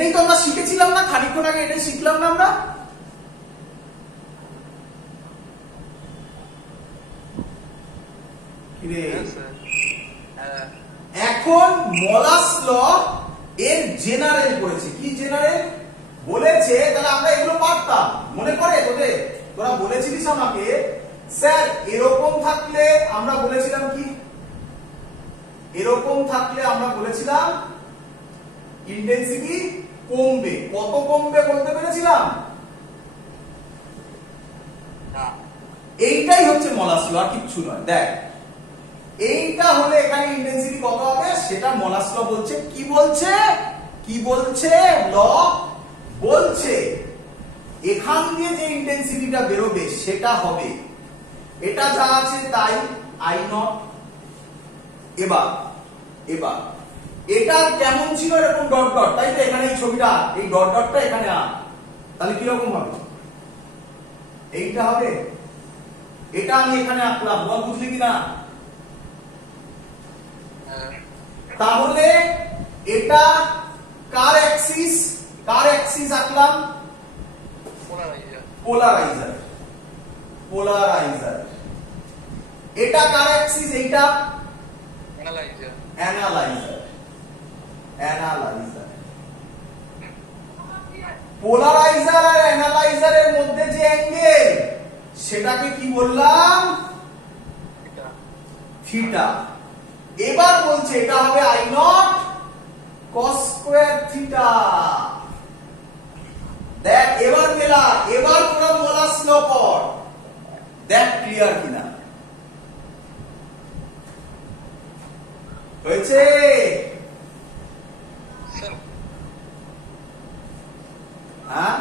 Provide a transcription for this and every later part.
এটাই তো আমরা শিখেছিলাম না, খানিকক্ষণ আগে এটাই শিখলাম না আমরা। এখন মলাস ল এর জেনারেল করেছে। কি জেনারেল বলেছে? তাহলে আমরা এগুলো পারতাম, মনে পড়ে তোদের? তোরা বলেছিলিস আমাকে স্যার এরকম থাকলে আমরা বলেছিলাম কি, এরকম থাকলে আমরা বলেছিলাম ইন্টেন্সিটি কমবে। কত কমবে বলতে পেরেছিলাম? এইটাই হচ্ছে মলাস ল, আর কিচ্ছু নয়। দেখ এইটা হলে এখানে ইন্টেন্সিটি কত হবে সেটা মলাস ল বলছে। কি বলছে? কি বলছে? ল বলছে এখান দিয়ে যে ইন্টেন্সিটিটা বেরোবে সেটা হবে, এটা যা আছে তাই, আই নট। এবার এবার এটা কেমন ছিল? এরকম ডট ডট, তাই তো? এখানে এই ছবিটা, এই ডট ডটটা এখানে আন, তাহলে কিরকম হবে? এইটা হবে। এটা আমি এখানে আঁকলাম, বল বুঝলি কিনা? তাহলে এটা কার অ্যাক্সিস? কার অ্যাক্সিস আঁকলাম? পোলারাইজার। পোলারাইজার। এটা কার অ্যাক্সিস? এইটা অ্যানালাইজার। অ্যানালাইজার। অ্যানালাইজার। পোলারাইজার আর অ্যানালাইজারের মধ্যে যে অ্যাঙ্গেল সেটাকে কি বললাম? থিটা। এবার বলছে এটা হবে I not cos square theta. দেখ এবার মেলা, এবার তোরা মলাস ল কর, দেখ ক্লিয়ার কিনা হয়েছে। হ্যাঁ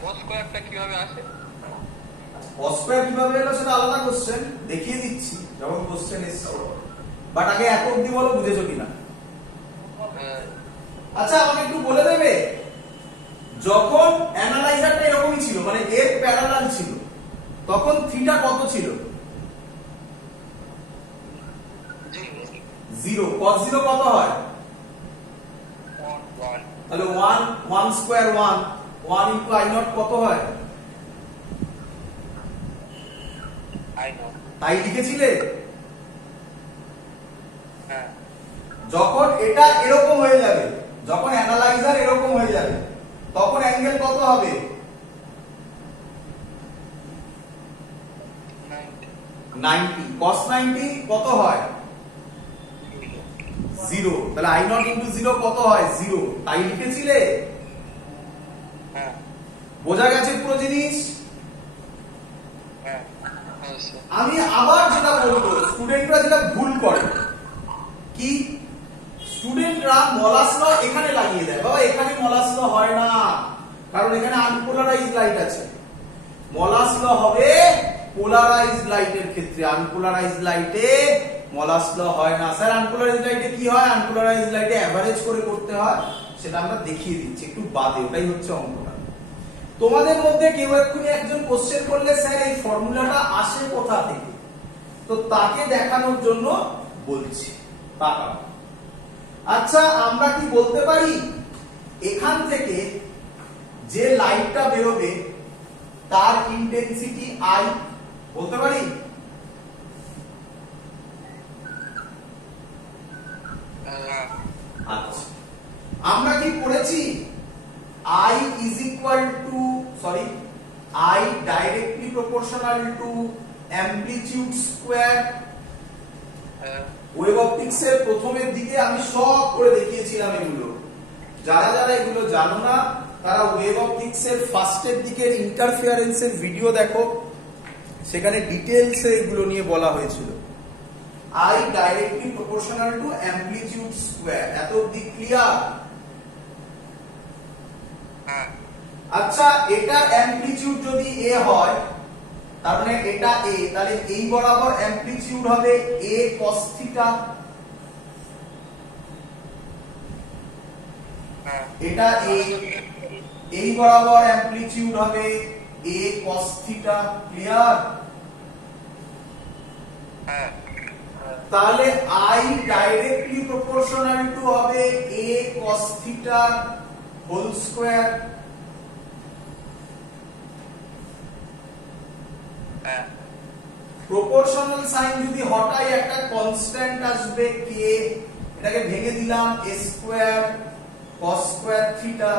কস স্কয়ারটা কিভাবে আসে? কস স্কয়ার কিভাবে এলো সেটা আলাদা কোশ্চেন, দেখিয়ে দিচ্ছি যখন কোশ্চেন এসছে। বাট আগে এক অবধি বলো বুঝেছো কিনা। আচ্ছা আমাকে একটু বলে দেবে, যখন অ্যানালাইজারটা এরকমই ছিল, মানে এর প্যারালাল ছিল, তখন থিটা কত ছিল? 0। cos 0 কত হয়? 1। তাহলে 1 স্কয়ার 1 ইনটু আই নট কত হয়? I not. তাই লিখেছিলে? হ্যাঁ। যখন এটা এরকম হয়ে যাবে, যখন অ্যানালাইজার এরকম হয়ে যাবে, তখন অ্যাঙ্গেল কত হবে? 90। cos 90 কত হয়? 0। তাহলে i নট ইনটু 0 কত হয়? 0। তাই লিখেছিলে? হ্যাঁ। বোঝা গেছে পুরো জিনিস? হ্যাঁ। আমি আবার যেটা বলবো, স্টুডেন্টরা যেটা ভুল করে কি, স্টুডেন্টরা মলাস ল এখানে লাগিয়ে দেয়। বাবা এখানে মলাস ল হয় না, কারণ এখানে আনপোলারাইজড লাইট আছে। মলাস ল হবে পোলারাইজড লাইটের ক্ষেত্রে, আনপোলারাইজড লাইটে মলাস ল হয় না। স্যার আনপোলারাইজড লাইটে কি হয়? আনপোলারাইজড লাইটে এভারেজ করে করতে হয়, সেটা আমরা দেখিয়ে দিচ্ছি একটু বাদে, ওটাই হচ্ছে অঙ্কটা। তোমাদের মধ্যে কেউ এক্ষুনি একজন কোশ্চেন করলে স্যার এই ফর্মুলাটা আসে কোথা থেকে, তো তাকে দেখানোর জন্য বলছি। তাকাও। আচ্ছা আমরা কি বলতে পারি এখান থেকে যে লাইটটা বেরোবে তার ইন্টেন্সিটি আই, বলতে পারি? আচ্ছা আমরা কি পড়েছি I is equal to, sorry, I directly proportional to amplitude square। Wave optics এর প্রথমের দিকে আমি সব করে দেখিয়েছিলাম এগুলো। যারা যারা এগুলো জানো না তারা ওয়েভ অপটিক্স এর ফার্স্টের দিকের ইন্টারফিয়ারেন্স এর ভিডিও দেখো, সেখানে ডিটেইলস এ এগুলো নিয়ে বলা হয়েছিল। I directly proportional to amplitude square। এত অবধি ক্লিয়ার? আচ্ছা এটা অ্যামপ্লিটিউড যদি a হয়, তার মানে এটা a, তাহলে এই বরাবর অ্যামপ্লিটিউড হবে a cos থিটা। এটা a, এই বরাবর অ্যামপ্লিটিউড হবে a cos থিটা। ক্লিয়ার? তাহলে I ডাইরেক্টলি প্রপোর্শনাল টু হবে a cos theta whole square. Proportional sine যদি হটাই একটা কনস্ট্যান্ট আসবে k, এটাকে ভেঙে দিলাম a square cos square theta.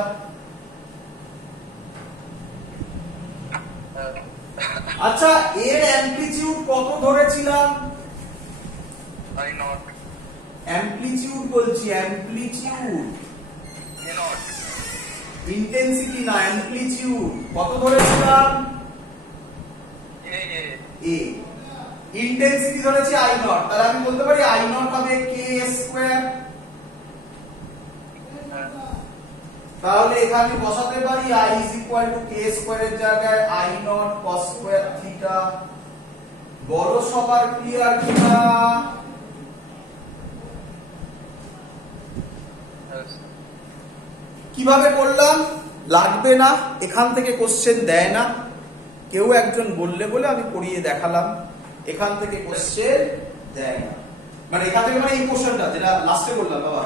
আচ্ছা এর অ্যামপ্লিটিউড কত ধরেছিলাম? I not. অ্যামপ্লিটিউড বলছি, অ্যামপ্লিটিউড A not. ইন্টেন্সিটি না, অ্যামপ্লিটিউড কত ধরেছিলাম? A. a। ইন্টেন্সিটি ধরেছি I নট, তাহলে আমি বলতে পারি I নট হবে k স্কয়ার। তাহলে এখানে বসাতে পারি I is equal to k স্কয়ারের জায়গায় I not cos square theta. বড় সবার ক্লিয়ার কিনা? কিভাবে করলাম লাগবে না, এখান থেকে কোশ্চেন দেয় না, কেউ একজন বললে বলে আমি পড়িয়ে দেখালাম, এখান থেকে কোশ্চেন দেয় না। মানে এখান থেকে মানে এই কোশ্চেনটা যেটা লাস্টে বললাম বাবা,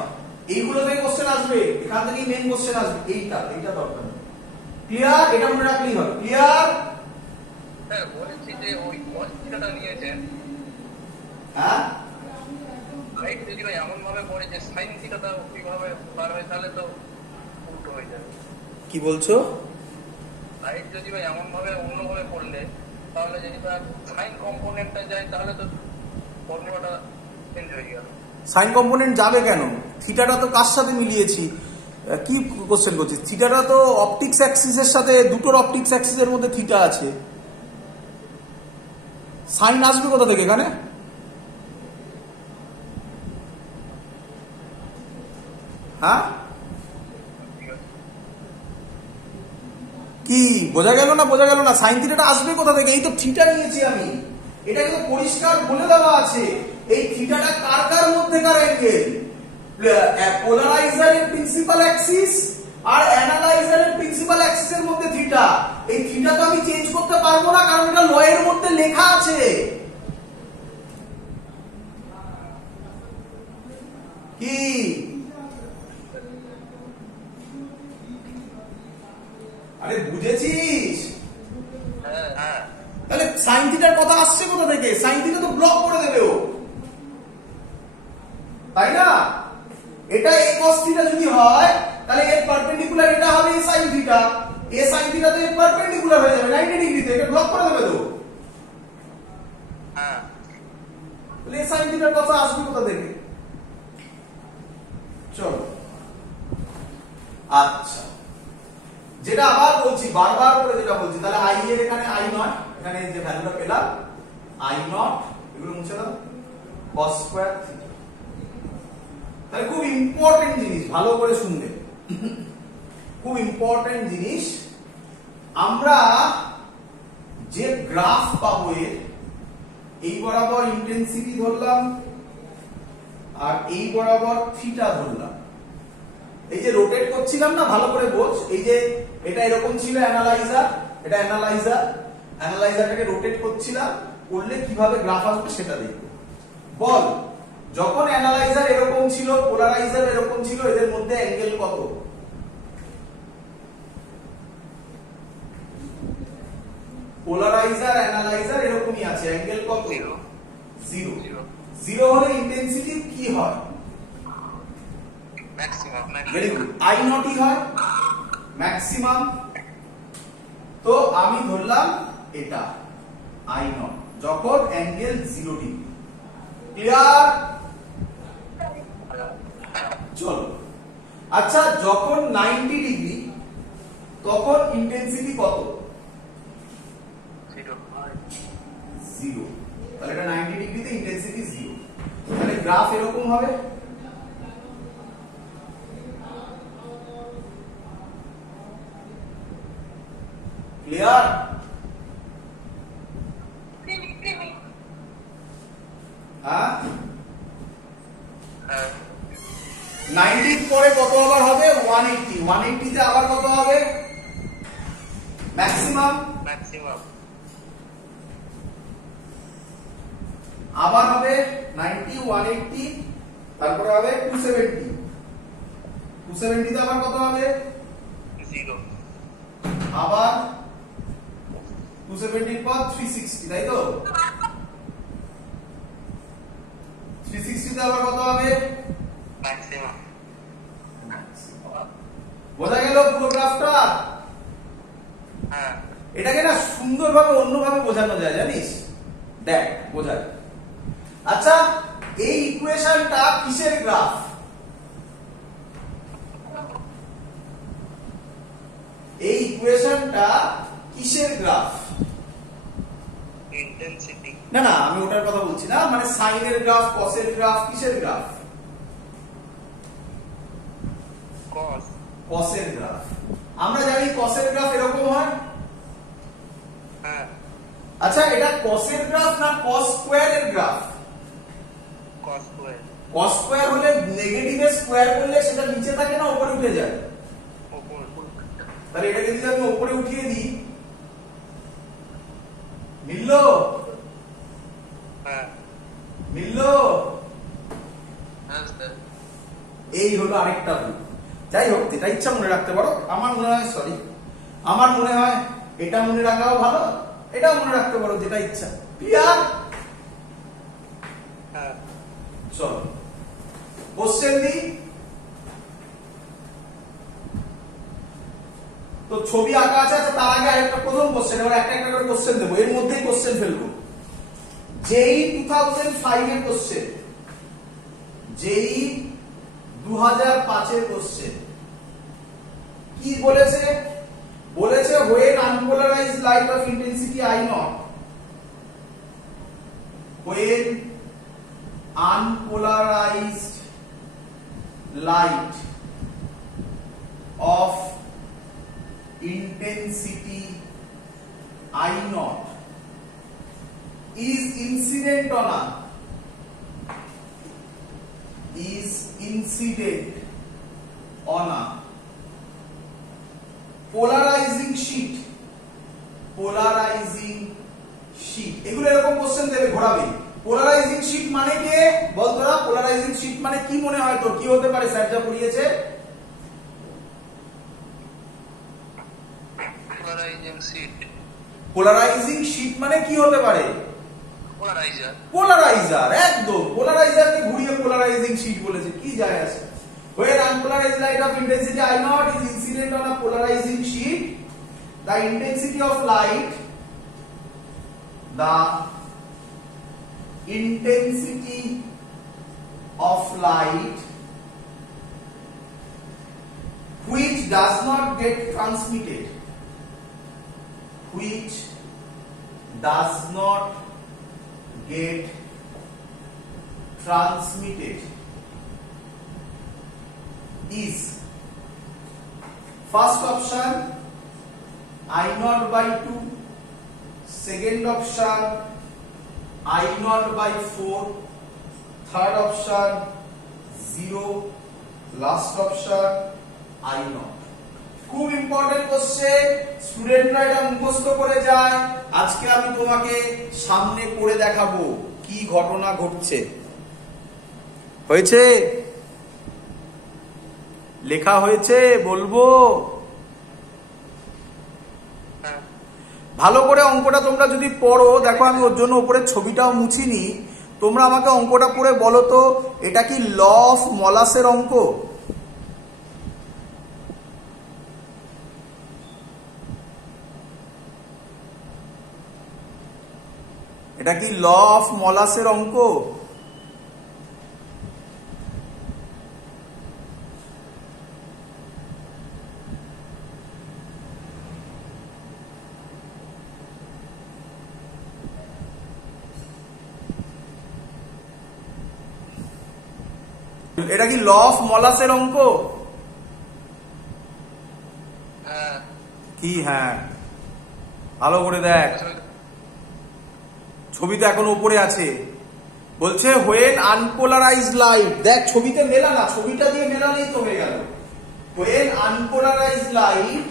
এইগুলো থেকে কোশ্চেন আসবে, এখান থেকেই মেইন কোশ্চেন আসবে, এইটা দরকার। ক্লিয়ার? এটা মনে রাখলেই হবে। ক্লিয়ার? হ্যাঁ, বলেছি যে ওই cos থিটাটা নিয়েছেন, হ্যাঁ রাইট যদি এমন ভাবে পড়ে যে sin থিটাটা ওইভাবে বার হয় তাহলে তো উল্টো হয়ে যাবে। কি বলছো? রাইট যদি এমন ভাবে অন্যভাবে পড়লে তাহলে যদি তার সাইন কম্পোনেন্টটা যায় তাহলে তো ফর্মুলাটা চেঞ্জ হয়ে গেল। সাইন কম্পোনেন্ট যাবে কেন? থিটাটা তো কার সাথে মিলিয়েছি? কি কোশ্চেন করছিস? থিটাটা তো অপটিক্স অ্যাক্সিসের সাথে, দুটোর অপটিক্স অ্যাক্সিসের মধ্যে থিটা আছে, সাইন আসবে কোথা থেকে এখানে? হ্যাঁ কি বোঝা গেল না? বোঝা গেল না? সাইন থিটাটা আসবে কোথা থেকে? এই তো থিটা নিয়েছি আমি, এটা কিন্তু পরিষ্কার বলে দেওয়া আছে। এই থিটাটা কার কার মধ্যেকার অ্যাঙ্গেল? পোলারাইজারের প্রিন্সিপাল অ্যাক্সিস আর অ্যানালাইজারের প্রিন্সিপাল অ্যাক্সিসের মধ্যে থিটা। এই থিটা তো আমি চেঞ্জ করতে পারবো না, কারণ এটা ল এর মধ্যে লেখা আছে। কি আরে বুঝেছিস? হ্যাঁ, তাহলে সাইন থিটার কথা আসছে কোথা থেকে? সাইন থিটা তো ব্লক করে দেবে ও, তাই না? এটা a cos থিটা যদি হয় তাহলে এর পারপেন্ডিকুলার এটা হবে a sin theta, a sin theta তো এর পারপেন্ডিকুলার হয়ে যাবে 90 ডিগ্রিতে, এটা ব্লক করে দেবে তো। হ্যাঁ, তাহলে a sin থিটার কথা আসবে কোথা থেকে? চলো আচ্ছা, যেটা আবার বলছি, বারবার করে যেটা বলছি, তাহলে I এর এখানে I নট, এখানে যে ভ্যালুটা পেলাম I নট, এগুলো মুছে দাও, cos স্কয়ার থিটা। তাহলে খুব ইম্পর্টেন্ট জিনিস, ভালো করে শুনবে, খুব ইম্পর্টেন্ট জিনিস। আমরা যে গ্রাফ পাবো এর, এই বরাবর ইন্টেন্সিটি ধরলাম আর এই বরাবর থিটা ধরলাম। এই যে রোটেট করছিলাম না, ভালো করে বোঝ, এই যে এটা এরকম ছিল অ্যানালাইজার, এটা অ্যানালাইজারটাকে রোটেট করছিলাম, করলে কিভাবে গ্রাফ আসবে সেটা দেখব। বল, যখন অ্যানালাইজার এরকম ছিল, পোলারাইজার এরকম ছিল, এদের মধ্যে অ্যাঙ্গেল কত? পোলারাইজার অ্যানালাইজার এরকমই আছে, অ্যাঙ্গেল কত? 0। 0 হলে ইন্টেন্সিটি কি হয়? ম্যাক্সিমাম। ভেরি গুড, I নটই হয় ম্যাক্সিমাম। তো আমি ধরলাম এটা I নট যখন অ্যাঙ্গেল 0 ডিগ্রি। ক্লিয়ার? চলো আচ্ছা, যখন 90 ডিগ্রি তখন ইন্টেন্সিটি কত? 0। তাহলে এটা 90 ডিগ্রিতে ইন্টেন্সিটি 0। তাহলে গ্রাফ এরকম হবে। ক্লিয়ার? হ্যাঁ, 90 পরে কত আবার হবে? 180। 180 তে আবার কত হবে? ম্যাক্সিমাম। আবার হবে 90, 180, তারপরে হবে 270। 270 তে আবার কত হবে? 0। আবার 270 এর পর 360, তাই তো? 360 তে আবার কত হবে? ম্যাক্সিমাম। বোঝা গেল পুরো গ্রাফটা? হ্যাঁ। এটাকে না সুন্দরভাবে অন্যভাবে বোঝানো যায়, জানিস? দেখ বোঝায়। আচ্ছা, এই ইকুয়েশনটা কিসের গ্রাফ? এই ইকুয়েশনটা কিসের গ্রাফ? ইন্টেন্সিটি। না না, আমি ওটার কথা বলছি না, মানে সাইনের গ্রাফ, কসের গ্রাফ, কিসের গ্রাফ? কস। কসের গ্রাফ। আমরা জানি কসের গ্রাফ এরকম হয়। হ্যাঁ। আচ্ছা, এটা কসের গ্রাফ না কস স্কয়ারের graph? Cos square. Cos square হলে নেগেটিভে স্কয়ার করলে সেটা নিচে থাকে না উপরে উঠে যায়? উপর। তাহলে এটাকে যদি আমি উপরে উঠিয়ে দিই, মিললো? হ্যাঁ। মিললো? হ্যাঁ স্যার। এই হলো আরেকটা রূপ। যাই হোক, এটা ইচ্ছা মনে রাখতে পারো। আমার মনে হয় এটা মনে রাখাও ভালো, এটাও মনে রাখতে পারো, যেটা ইচ্ছা। ক্লিয়ার? হ্যাঁ। চলো কোশ্চেন দিই। তো ছবি আঁকা আছে, তার আগে আরেকটা প্রথম কোশ্চেন, এবার একটা একটা করে কোশ্চেন দেবো, এর মধ্যেই কোশ্চেন ফেলবো। যেই 2005 এর কোশ্চেন, যেই 2005 এর কোশ্চেন কি বলেছে? বলেছে when unpolarized light of intensity I naught, when unpolarized light of intensity I naught is incident on a polarizing sheet, এগুলো এরকম কোশ্চেন দেবে, ঘোরাবে। পোলারাইজিং শীট মানে কি বল তোরা? পোলারাইজিং শীট মানে কি মনে হয় তোর? কি হতে পারে স্যার যা পড়িয়েছে? পোলারাইজিং শীট মানে কি হতে পারে? পোলারাইজার। একদম, পোলারাইজারকে ঘুরিয়ে পোলারাইজিং শীট বলেছে, কি যায় আসে? When unpolarized light of intensity I naught is incident on a polarizing sheet, the intensity of light which does not get transmitted, is first option I naught by 2, second option I naught by 4, third option 0, last option I naught। খুব important question, স্টুডেন্টরা এটা মুখস্থ করে যায়। আজকে আমি তোমাকে সামনে করে দেখাবো কি ঘটনা ঘটছে। হয়েছে? লেখা হয়েছে? বলবো? ভালো করে অঙ্কটা তোমরা যদি পড়ো, দেখো আমি ওর জন্য উপরে ছবিটাও মুছিনি, তোমরা আমাকে অঙ্কটা পড়ে বলো তো, এটা কি ল অফ মলাসের অঙ্ক? এটা কি ল অফ মলাসের অঙ্ক? এটা কি ল অফ মলাসের অঙ্ক? কি? হ্যাঁ, ভালো করে দেখ, ছবিতে এখন উপরে আছে। বলছে when unpolarized light, দেখ ছবিতে মেলা না, ছবিটা দিয়ে মেলালেই তো হয়ে গেল। when unpolarized light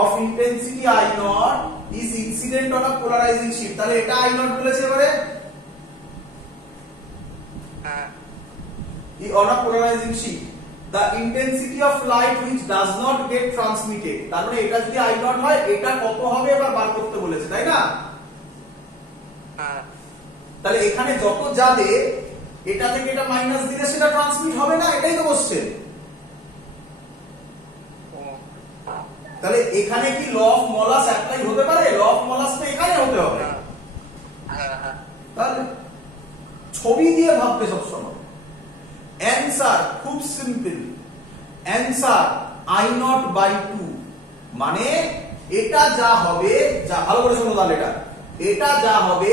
of intensity I naught is incident on a polarizing sheet, তাহলে এটা I naught বলেছে। এবারে হ্যাঁ on a polarizing sheet the intensity of light which does not get transmitted তার মানে এটা যদি I naught হয় এটা কত হবে এবার বার করতে বলেছে তাই না হ্যাঁ তাহলে এখানে যত যাবে এটা থেকে এটা মাইনাস দিলে সেটা ট্রান্সমিট হবে না এটাই তো কোশ্চেন তাহলে এখানে কি ল অফ মলাস অ্যাপ্লাই হতে পারে ল অফ মলাস তো এখানে হতে হবে হ্যাঁ হ্যাঁ তাহলে ছবি দিয়ে ভাববে সব সময় অ্যানসার খুব simple answer I naught by 2 মানে এটা যা হবে যা ভালো করে শোনো তাহলে এটা যা হবে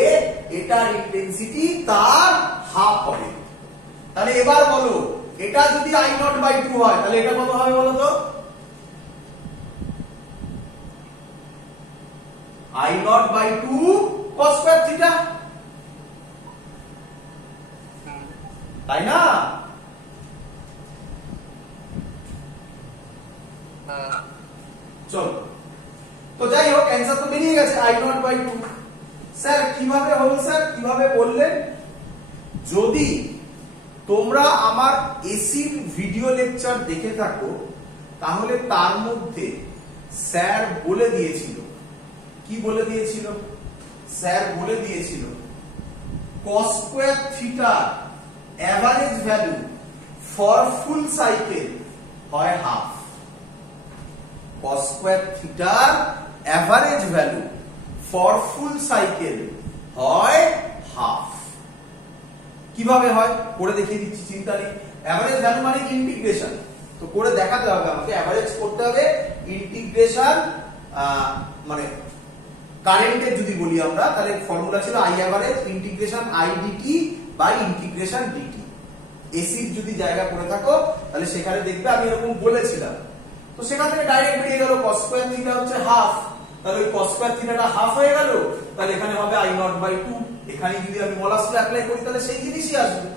এটার ইন্টেন্সিটি তার হাফ হবে তাহলে এবার বলো এটা যদি I naught by 2 হয় তাহলে এটা কত হবে বলো তো I naught by 2 cos square theta তাই না চলো তো যাই হোক অ্যানসার তো বেরিয়ে গেছে I naught by 2 স্যার কিভাবে হলো স্যার কিভাবে বললেন যদি তোমরা আমার এসির ভিডিও লেকচার দেখে থাকো তাহলে তার মধ্যে স্যার বলে দিয়েছিল কি বলে দিয়েছিল স্যার বলে দিয়েছিল cos square theta average value for full cycle হয় half cos square theta average value for full cycle হয় half কিভাবে হয় করে দেখিয়ে দিচ্ছি চিন্তা নেই এভারেজ ভ্যালু মানে ইন্টিগ্রেশন তো করে দেখাতে হবে আমাকে এভারেজ করতে হবে ইন্টিগ্রেশন মানে কারেন্টের যদি বলি আমরা তাহলে ফর্মুলা ছিল I average integration I dt by integration dt এসির যদি জায়গা করে থাকো তাহলে সেখানে দেখবে আমি এরকম বলেছিলাম তো সেখান থেকে ডাইরেক্ট বেরিয়ে গেল cos square theta হচ্ছে হাফ তাহলে ওই cos square theta টা হাফ হয়ে গেল তাহলে এখানে হবে I naught by 2 এখানে যদি আমি মলাস ল অ্যাপ্লাই করি তাহলে সেই জিনিসই আসবে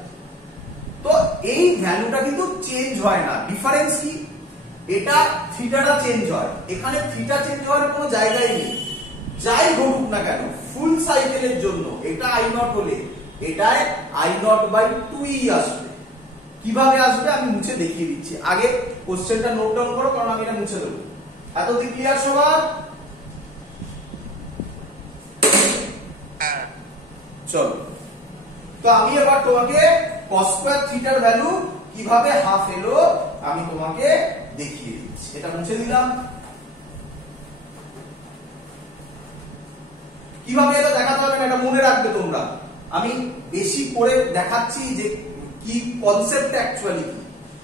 তো এই ভ্যালুটা কিন্তু চেঞ্জ হয় না ডিফারেন্স কি এটা থিটাটা চেঞ্জ হয় এখানে থিটা চেঞ্জ হওয়ার কোনো জায়গাই নেই যাই ঘটুক না কেন ফুল সাইকেলের জন্য এটা I naught হলে এটায় I naught by 2 ই আসবে কিভাবে আসবে আমি মুছে দেখিয়ে দিচ্ছি আগে কোশ্চেনটা নোট ডাউন করো কারণ আমি এটা মুছে দেব এতদিন ক্লিয়ার সবার চলো তো আমি এবার তোমাকে cos square theta এর ভ্যালু কিভাবে হাফ এলো আমি তোমাকে দেখিয়ে দিচ্ছি এটা মুছে দিলাম কিভাবে এটা দেখাতে হবে না এটা মনে রাখবে তোমরা আমি বেশি করে দেখাচ্ছি যে কি কনসেপ্ট অ্যাকচুয়ালি কি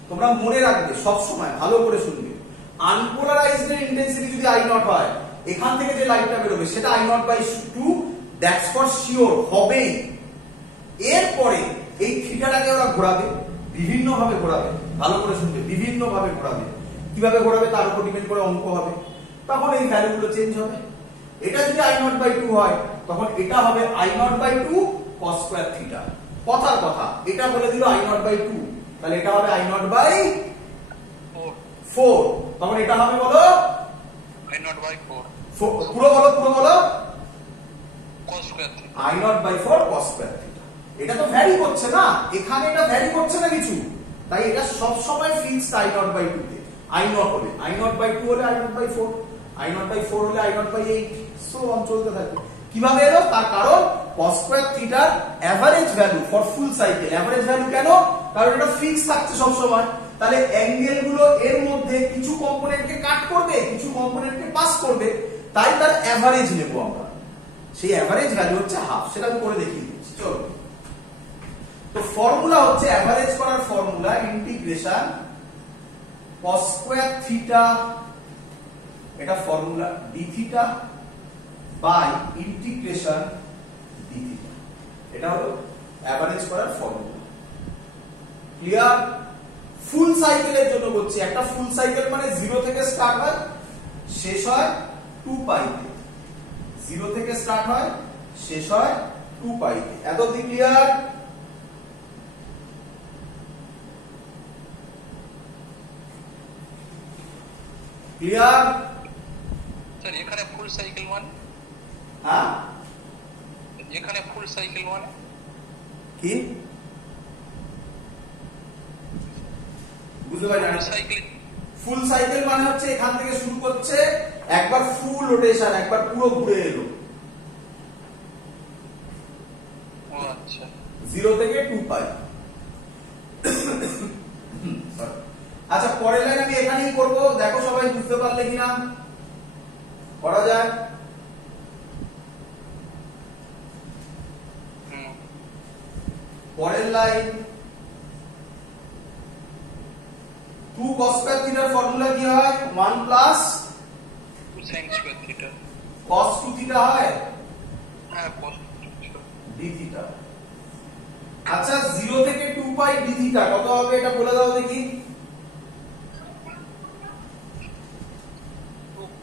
তোমরা মনে রাখবে সব সময় ভালো করে শুনবে আনপোলারাইজড এর ইন্টেন্সিটি যদি I naught হয় এখান থেকে যে লাইনটা বের হবে সেটা I naught by 2 that's for sure হবেই এরপরে এই থিটাটাকে ওরা ঘোরাবে বিভিন্ন ভাবে ঘোরাবে ভালো করে শুনবে বিভিন্ন ভাবে ঘোরাবে কিভাবে ঘোরাবে তার উপর ডিপেন্ড করে অঙ্ক হবে তখন এই ভ্যালুগুলো চেঞ্জ হবে এটা যদি I naught by 2 হয় তখন এটা হবে I naught by 2 cos square theta কথার কথা এটা বলে দিল I naught by 2 তাহলে এটা হবে I naught by 4 তখন এটা হবে বলো I naught by 4 পুরো বলো cos square theta I naught by 4 cos square theta এটা তো ভ্যারি করছে না এখানে এটা ভ্যারি করছে না কিছু তাই এটা সব সময় ফিক্সড I naught by 2 তে I naught হবে I naught by 2 হলে I naught by 4 I naught by 4 হলে I naught by 8 so on চলতে থাকে কিভাবে এলো তার কারণ cos square theta average value for full cycle average value কেন কারণ এটা ফিক্স থাকছে সব সময় তাহলে অ্যাঙ্গেল গুলো এর মধ্যে কিছু কম্পোনেন্টকে কাট করবে কিছু কম্পোনেন্টকে পাস করবে তাই তার এভারেজ নেব আমরা সেই এভারেজ ভ্যালু হচ্ছে হাফ সেটা আমি করে দেখিয়ে দিচ্ছি চলো তো ফর্মুলা হচ্ছে এভারেজ করার formula integration cos square theta এটা formula d theta by integration d theta এটা হলো এভারেজ করার ফর্মুলা ক্লিয়ার ফুল সাইকেলের জন্য করছি একটা ফুল সাইকেল মানে 0 থেকে স্টার্ট হয় শেষ হয় 2 পাই তে 0 থেকে স্টার্ট হয় শেষ হয় 2 পাই তে এত কি ক্লিয়ার ক্লিয়ার স্যার এখানে ফুল সাইকেল মানে হ্যাঁ এখানে ফুল সাইকেল মানে কি বুঝতে পারলেন? সাইকেল ফুল সাইকেল মানে হচ্ছে এখান থেকে শুরু করছে, একবার ফুল রোটেশন, একবার পুরো ঘুরে এলো, আচ্ছা 0 থেকে 2 পাই। আচ্ছা পরের লাইন আমি এখানেই করব, দেখো সবাই বুঝতে পারলে কিনা, করা যায়? পরের লাইন 2 cos square theta এর ফর্মুলা কি হয়? 1 plus 2 sin square theta cos 2 theta হয়, হ্যাঁ cos d theta। আচ্ছা 0 থেকে 2 পাই d theta কত হবে এটা বলে দাও দেখি।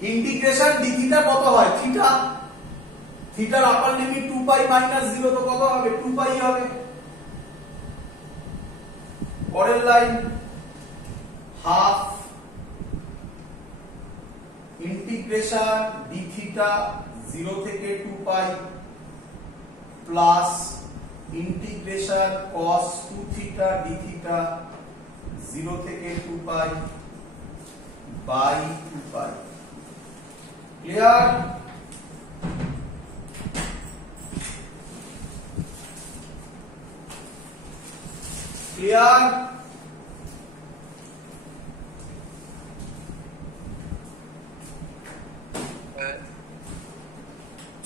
ইন্টিগ্রেশন d theta কত হয়? থিটা, থিটার আপার লিমিট 2 পাই মাইনাস 0, তো কত হবে? 2 পাই হবে। পরের line half integration d theta 0 থেকে 2 pi plus integration cos 2 theta d theta 0 থেকে 2 pi by 2 pi. Clear? Clear?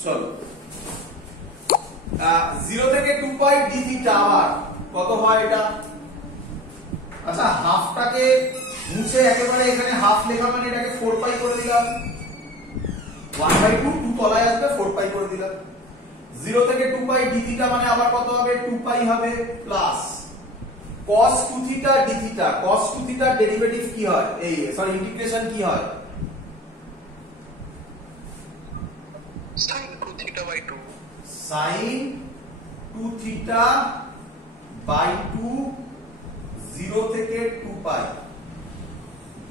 চলো 0 থেকে 2 পাই d theta আবার কত হয় এটা? আচ্ছা হাফটাকে মুছে একেবারে এখানে হাফ লেখা মানে এটাকে 4 পাই করে দিলাম, 1/2 2 তলায় আসবে 4 পাই করে দিলাম। 0 থেকে 2 পাই d theta মানে আবার কত হবে? 2 পাই হবে plus cos 2 theta d theta, cos 2 theta derivative কি হয়? এই সরি ইন্টিগ্রেশন কি হয়? sin 2 theta by 2 sin 2 theta by 2 0 থেকে 2 পাই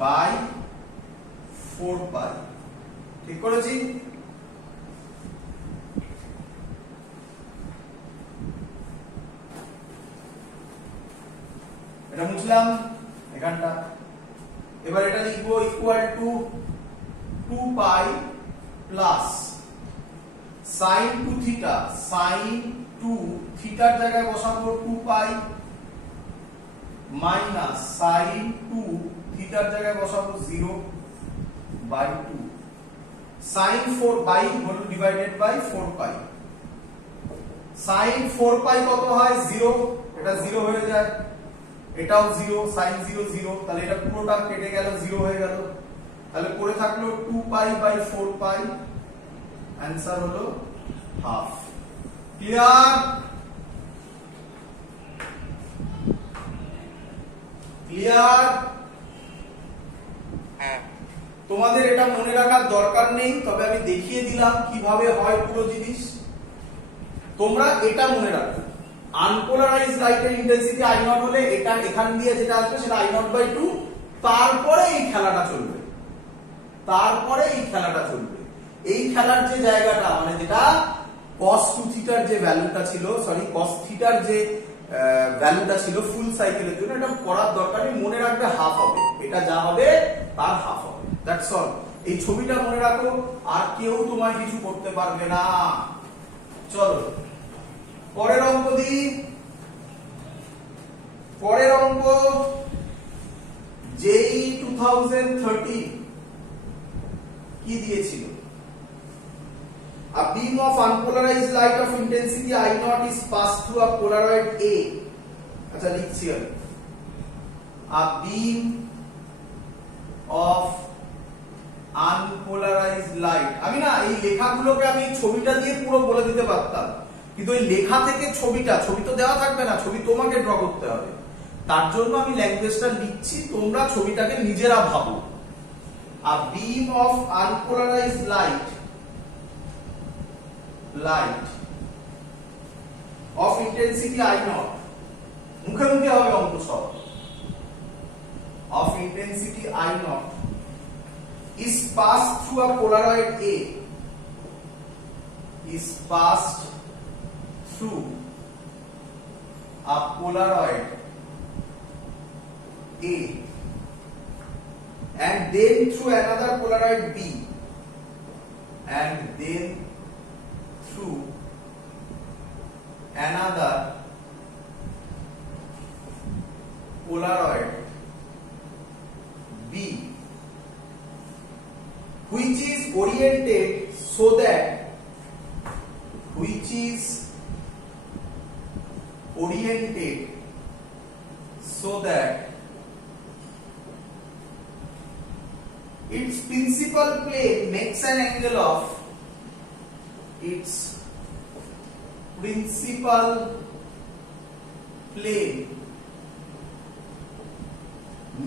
বাই 4 পাই। ঠিক করেছি? এটা মুছলাম এখানটা, এবার এটা লিখবো equal to 2 pi plus sin 2 theta, sin 2 থিটার জায়গায় বসাবো 2 পাই মাইনাস sin 2 থিটার জায়গায় বসাবো 0 বাই 2 sin 4 বাই হলো ডিভাইডেড বাই 4 পাই। sin 4 পাই কত হয়? 0, এটা 0 হয়ে যায়, এটাও 0, sin 0 0, তাহলে এটা পুরোটা কেটে গেল 0 হয়ে গেল, তাহলে পড়ে থাকলো 2 পাই বাই 4 পাই, आंसर হলো হাফ। ক্লিয়ার? ক্লিয়ার? হ্যাঁ তোমাদের এটা মনে রাখার দরকার নেই, তবে আমি দেখিয়ে দিলাম কিভাবে হয় পুরো জিনিস। তোমরা এটা মনে রাখো, আনপোলারাইজড লাইটের ইন্টেন্সিটি I নট হলে এটা এখান দিয়ে যেটা আসবে সেটা I নট বাই 2, তারপরে এই খেলাটা চলবে, তারপরে এই খেলাটা চলবে। এই খেলার যে জায়গাটা মানে যেটা cos 2 থিটার যে ভ্যালুটা ছিল, সরি cos থিটার যে ভ্যালুটা ছিল ফুল সাইকেলের জন্য, এটা করার দরকার নেই, মনে রাখবে হাফ হবে, এটা যা হবে তার হাফ হবে, দ্যাটস অল। এই ছবিটা মনে রাখো, আর কেউ তোমায় কিছু করতে পারবে না। চলো পরের অঙ্ক দিই। পরের অঙ্ক যেই 2030 কি দিয়েছিল? A beam of unpolarized light of intensity I naught is passed through a polaroid A. আচ্ছা লিখছি আমি, a beam of unpolarized light। আমি না এই লেখাগুলোকে আমি ছবিটা দিয়ে পুরো বলে দিতে পারতাম, কিন্তু এই লেখা থেকে ছবিটা, ছবি তো দেওয়া থাকবে না, ছবি তোমাকে ড্র করতে হবে, তার জন্য আমি ল্যাঙ্গুয়েজটা লিখছি, তোমরা ছবিটাকে নিজেরা ভাবো। A beam of unpolarized light of intensity I naught, মুখে মুখে হবে অঙ্ক সব, of intensity I naught is passed through a polaroid A, is passed through a polaroid A and then through another polaroid B, and then through another polaroid B, which is oriented so that its principal plane makes an angle of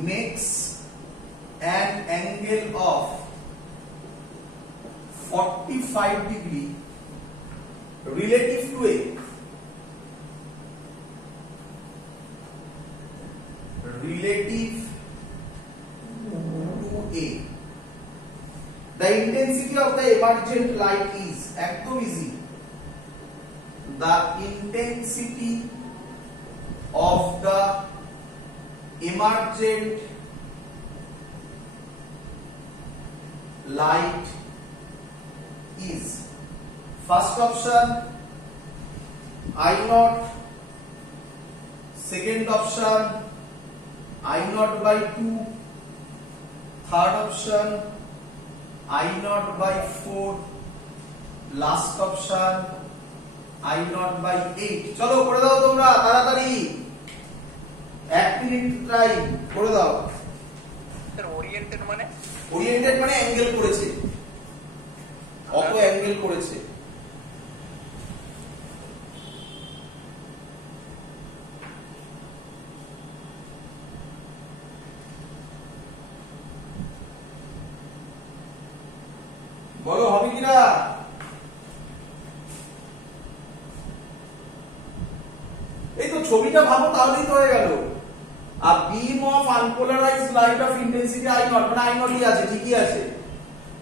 makes an angle of 45 degree relative to A. The intensity of the emergent light is ekdom easy. The intensity of the emergent light is, first option I naught, second option I naught by 2, third option I naught by 4, last option I naught by 8. চলো করে দাও তোমরা তাড়াতাড়ি, 1 minute time করে দাও। Sir oriented মানে angle করেছে, অত অ্যাঙ্গেল করেছে। বলো হবে কিনা? এই তো ছবিটা ভাবো তাহলেই তো হয়ে গেল। আর beam of unpolarized light of intensity I naught, মানে I naught ই আছে, ঠিকই আছে,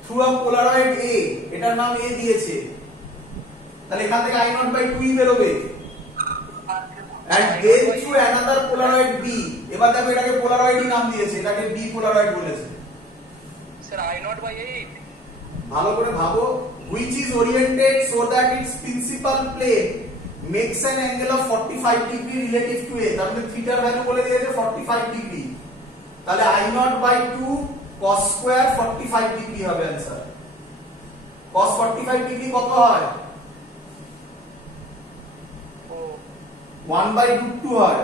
through a polaroid A, এটার নাম A দিয়েছে, তাহলে এখান থেকে I naught by 2 ই বেরোবে, and then through another polaroid B। এবার দেখো এটাকে polaroid ই নাম দিয়েছে, এটাকে B polaroid বলেছে। স্যার I naught by 8, ভালো করে ভাবো, which is oriented so that its principal plane makes an angle of 45 degree relative to A। তার মানে থিটার ভ্যালু বলে দিয়েছে 45 ডিগ্রি, তাহলে I naught by 2 cos square 45 degree হবে आंसर। cos 45 ডিগ্রি কত হয়? 1 by root 2 হয়,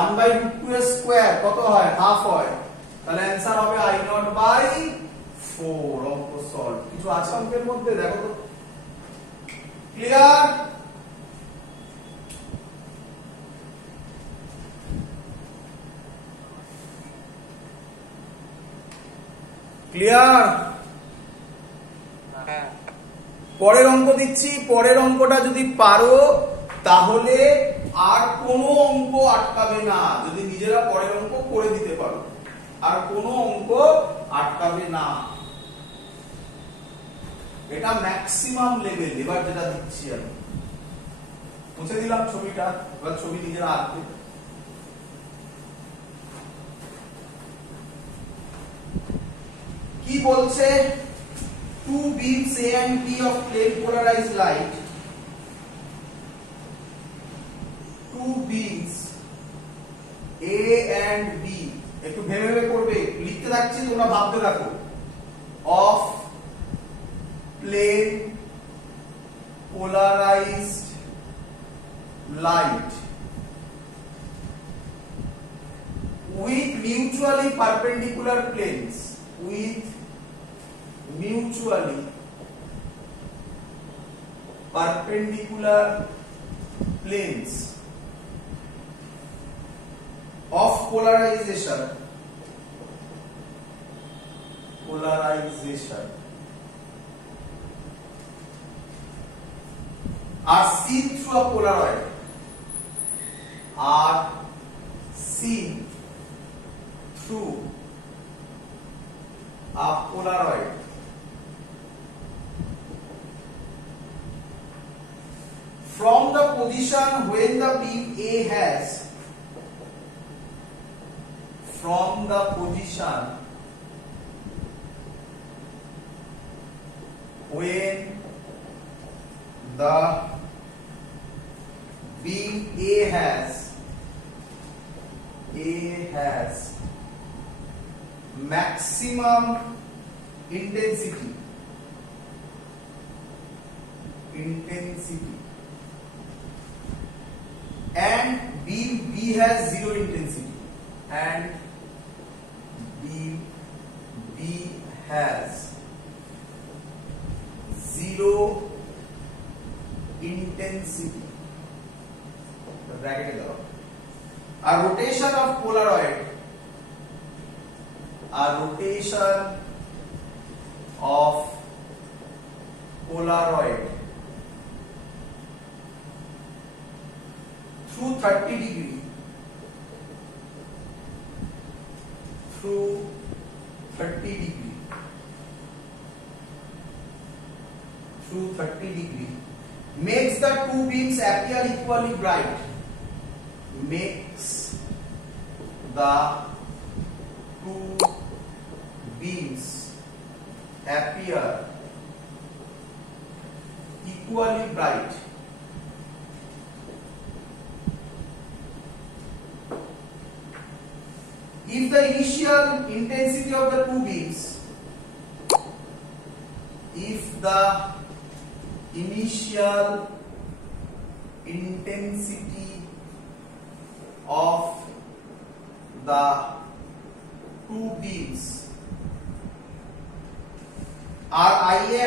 1 by root 2 এর স্কয়ার কত হয়? হাফ হয়, তাহলে आंसर হবে I naught by 4। অঙ্ক সলভ। কিছু আছে অঙ্কের মধ্যে দেখো তো, ক্লিয়ার? ক্লিয়ার? পরের অঙ্ক দিচ্ছি, পরের অঙ্কটা যদি পারো তাহলে আর কোনো অঙ্ক আটকাবে না, যদি নিজেরা পরের অঙ্ক করে দিতে পারো আর কোনো অঙ্ক আটকাবে না। এটা ম্যাক্সিমাম লেভেল। এবার যেটা দিচ্ছি আমি, মুছে দিলাম ছবিটা, এবার ছবি নিজেরা আঁকবে। কি বলছে? two beams A and B of plane polarized light, two beams A and B, একটু ভেবে ভেবে করবে, লিখতে থাকছি তোমরা ভাবতে থাকো, of plane polarized light with mutually perpendicular planes, with mutually perpendicular planes of polarization are seen through a polaroid, are seen through a polaroid from the position when the beam A has, from the position when the beam A has maximum intensity and beam B has zero intensity and beam B has zero intensity, the bracket is out. A rotation of Polaroid through 30 degree makes the two beams appear equally bright. Makes the two beams appear equally bright. If the initial intensity of the two beams, are IA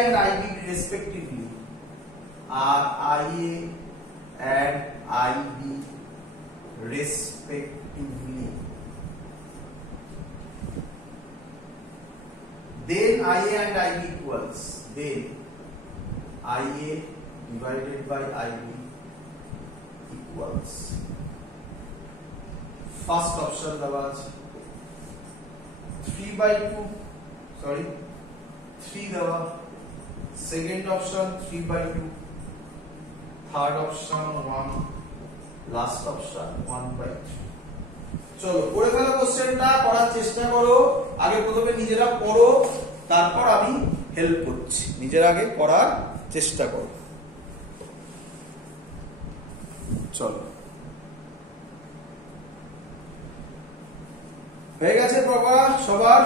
and IB respectively, then IA and IB equals, then IA divided by IB equals, first option দেওয়া আছে 3 দেওয়া, second option 3/2, third option 1, last option 1/3। চলো করে ফেলো কোশ্চেনটা, করার চেষ্টা করো। আগে প্রথমে নিজেরা পড়ো, তারপর আমি হেল্প করছি। নিজেরা আগে করার চেষ্টা করো। চলো, হয়ে গেছে পড়া সবার?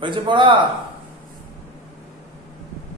হয়েছে পড়া?